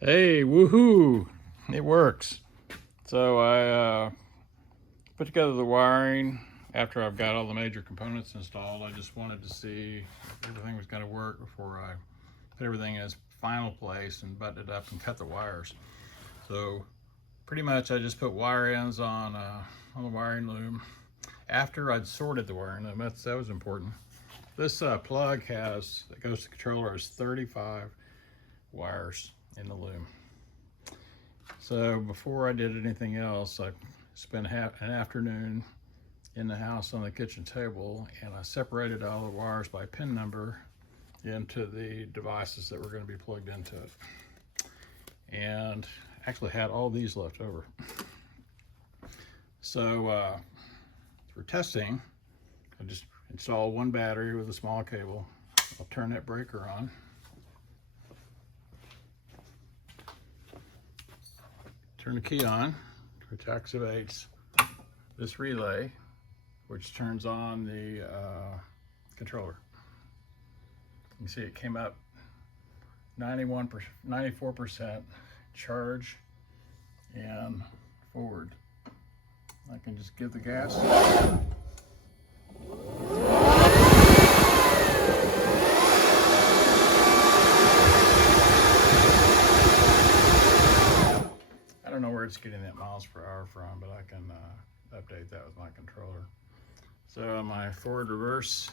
Hey, woohoo! It works. So I put together the wiring after I've got all the major components installed. I just wanted to see if everything was going to work before I put everything in its final place and button it up and cut the wires. So pretty much I just put wire ends on the wiring loom after I'd sorted the wiring loom. That was important. This plug that goes to the controller has 35 wires in the loom. So before I did anything else, I spent an afternoon in the house on the kitchen table, and I separated all the wires by pin number into the devices that were going to be plugged into it. And actually had all these left over. So for testing, I just install one battery with a small cable. I'll turn that breaker on. Turn the key on, which activates this relay, which turns on the controller. You can see it came up 94% charge and forward. I can just give the gas. I don't know where it's getting that miles per hour from, but I can update that with my controller. So my forward reverse,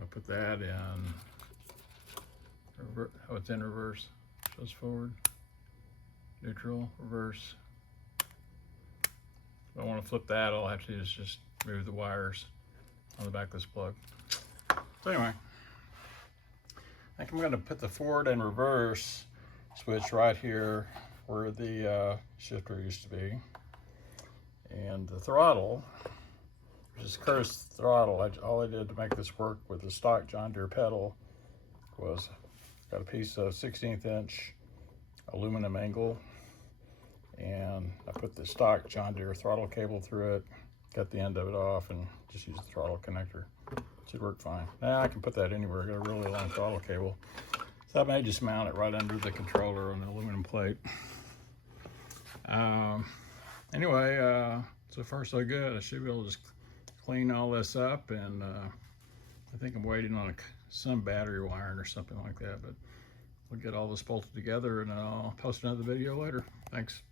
I'll put that in, it's in reverse, shows forward, neutral, reverse. If I want to flip that, all I have to do is just move the wires on the back of this plug. So anyway, I think I'm going to put the forward and reverse switch right here where the shifter used to be. And the throttle, which is Curtis throttle, all I did to make this work with the stock John Deere pedal was got a piece of 16th inch aluminum angle, and I put the stock John Deere throttle cable through it, cut the end of it off, and just use the throttle connector. Should work fine. Now I can put that anywhere. I got a really long throttle cable. So I may just mount it right under the controller on the aluminum plate. Anyway, so far so good. I should be able to just clean all this up, and I think I'm waiting on some battery wiring or something like that, but we'll get all this bolted together and I'll post another video later. Thanks.